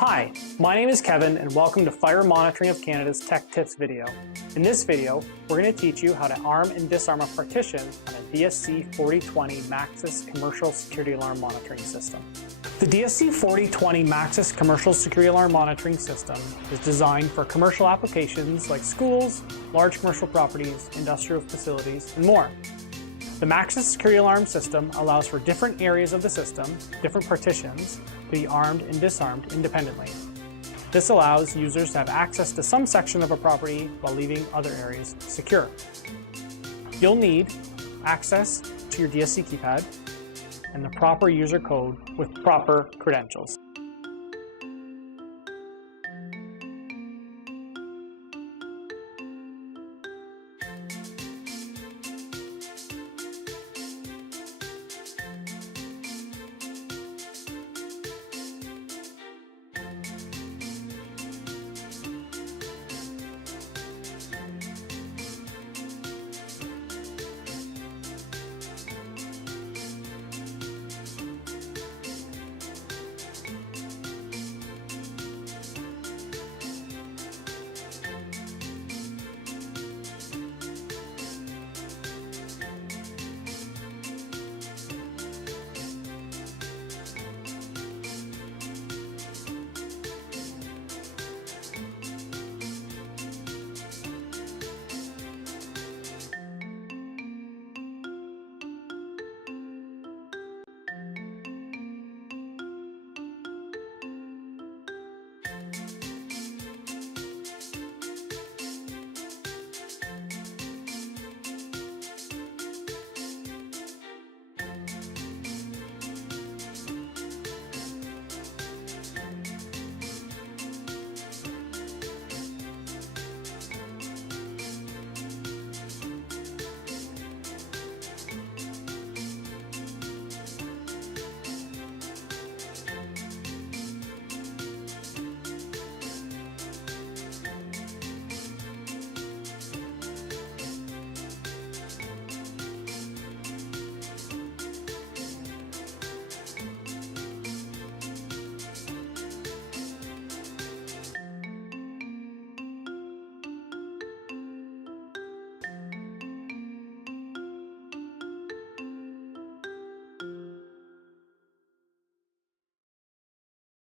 Hi, my name is Kevin and welcome to Fire Monitoring of Canada's Tech Tips video. In this video, we're going to teach you how to arm and disarm a partition on a DSC 4020 Maxsys Commercial Security Alarm Monitoring System. The DSC 4020 Maxsys Commercial Security Alarm Monitoring System is designed for commercial applications like schools, large commercial properties, industrial facilities, and more. The Maxsys Security Alarm System allows for different areas of the system, different partitions, to be armed and disarmed independently. This allows users to have access to some section of a property while leaving other areas secure. You'll need access to your DSC Keypad and the proper user code with proper credentials.